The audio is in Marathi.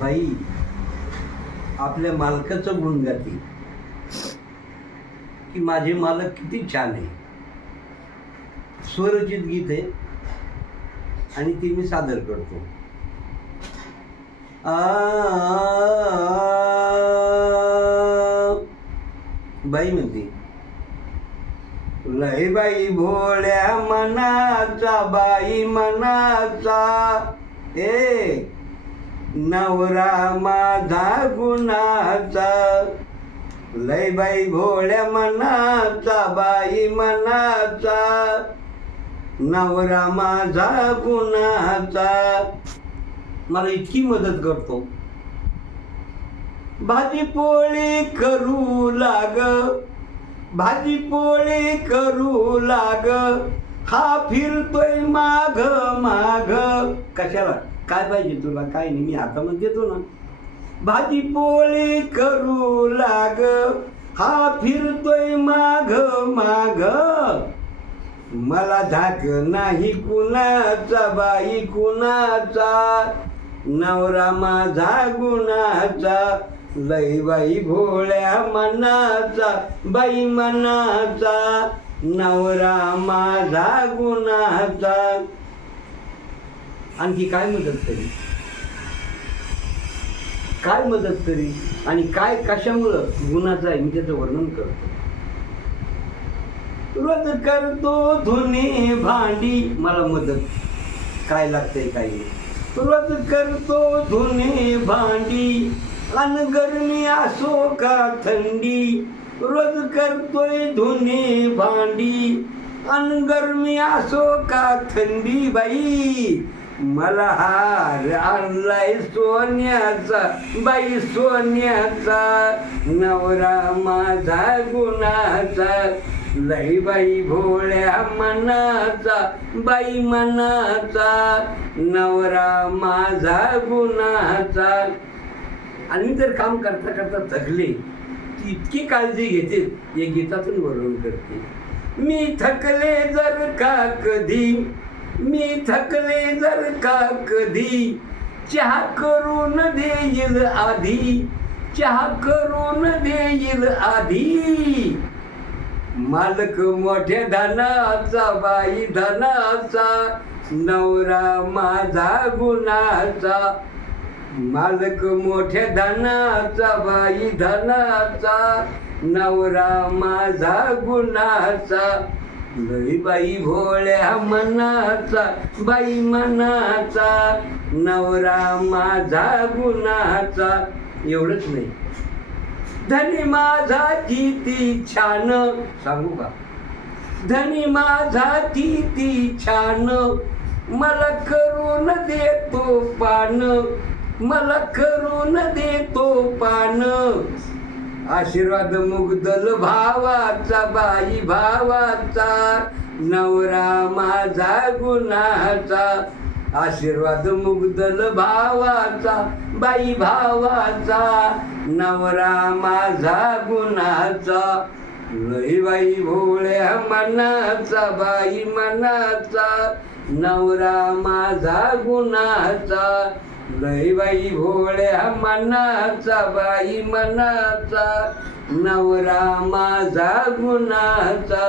बाई आपल्या मालकाचं गुण गाते की माझे मालक किती छान आहे स्वरचित गीत आहे आणि ती मी सादर करतो बाई म्हणते लय बाई भोळ्या मनाचा बाई मनाचा ए नवरा माझा गुणाचा. लय बाई भोळ्या मनाचा बाई मनाचा. नवरा माझा गुणाचा. मला इतकी मदत करतो. भाजी पोळी करू लाग. भाजी पोळी करू लाग. हा फिरतोय माग माग. कशाला? काय पाहिजे तुला? काय नाही मी हातामध्ये देतो ना. भाजी पोळी करू लाग हा फिरतोय माघ माघ मला धाक नाही कुणाचा बाई कुणाचा. नवरा माझा गुणाचा लय बाई भोळ्या मनाचा बाई मनाचा. नवरा माझा गुणाचा आणखी काय मदत करी? काय मदत करी? आणि काय कशामुळं गुणाचं आहे मी त्याचं वर्णन करतो. रोज करतो धुणे भांडी. मला मदत काय लागतंय काय नाही रोज करतो धुने भांडी. अन गरमी असो का थंडी? रोज करतोय धुणे भांडी. अन गरमी असो का थंडी बाई? मला हार आणलाय सोन्याचा बाई सोन्याचा. नवरा माझा गुणाचा लई बाई भोळ्या मनाचा बाई मनाचा. नवरा माझा गुणाचा. आणि जर काम करता करता थकले ती इतकी काळजी घेते हे गीतातून वर्णन करते. मी थकले जर का कधी मी थकले जर का कधी? चहा करून देईल आधी. चहा करून देईल आधी. मालक मोठ्या धनाचा बाई धनाचा नवरा माझा गुणाचा. मालक मोठ्या धनाचा बाई धनाचा नवरा माझा गुणाचा. बाई भोळ्या मनाचा बाई मनाचा नवरा माझा गुणाचा. एवढंच नाही. धनी माझा किती छान. सांगू का? धनी माझा किती छान. मला करून देतो पान. मला करून देतो पान. आशीर्वाद मुग्दल भावाचा बाई भावाचा नवरा माझा गुणाचा. आशीर्वाद मुग्दल भावाचा बाई भावाचा नवरा माझा गुणाचा. लई बाई भोळ्या मनाचा बाई मनाचा नवरा माझा गुणाचा. लई बाई भोळ्या मनाचा बाई मनाचा नवरा माझा गुणाचा.